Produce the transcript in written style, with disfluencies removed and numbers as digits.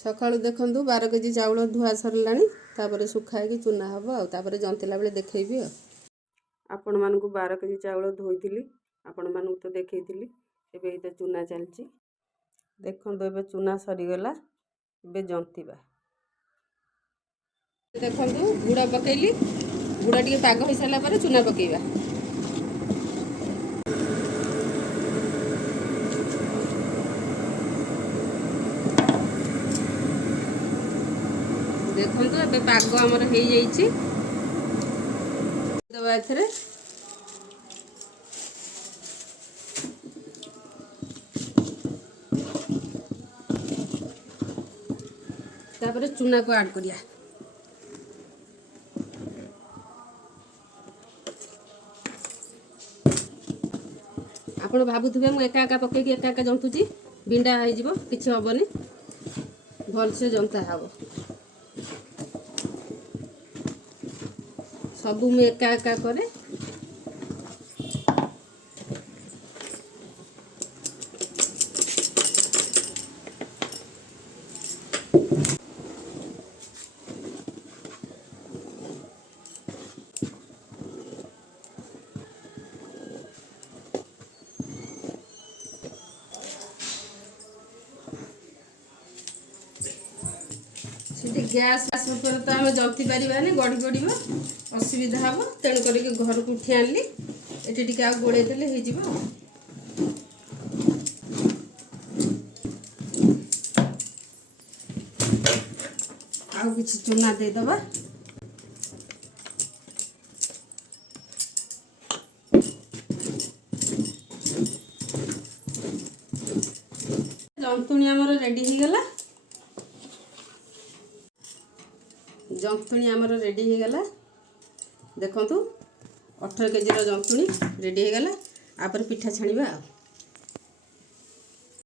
सकाळु देखंतु 12 केजी चाउल धुआ सरलानी तापर सुखाई की चुना हबो आ तापर जंतिला बेले देखैबी आ आपण मानकु 12 केजी चाउल धोइतिली आपण मानकु तो देखैतिली एबे इते चुना चलची देखंतु एबे चुना सरी गला एबे जंतिबा देखंतु गुड़ पकेइली गुड़ टिके पाग होई साला पर चुना पकेइबा देखंतु एबे पाग हमर हेई जाईची दबा एथरे तापर चुना को ऐड करिया आपण भाबुथिबे मु एका एका पके की एका एका जंतुची बिंडा होई जिवो किछ होबनी भल से जंता हबो सब मु एका एका करे गैस ऊपर तो आम जंती पारानी गड़ी पड़ो असुविधा हम तेणुक घर को उठी आनली ये आ गोड़े देले आउ किसी चूना देदबा जंतुणी आमर रेडी हो गला जंतुणी आमर रेडी हो गला देखंतु 18 केजी जंतुणी रेडी हो गला आपर पिठा छाणीबा।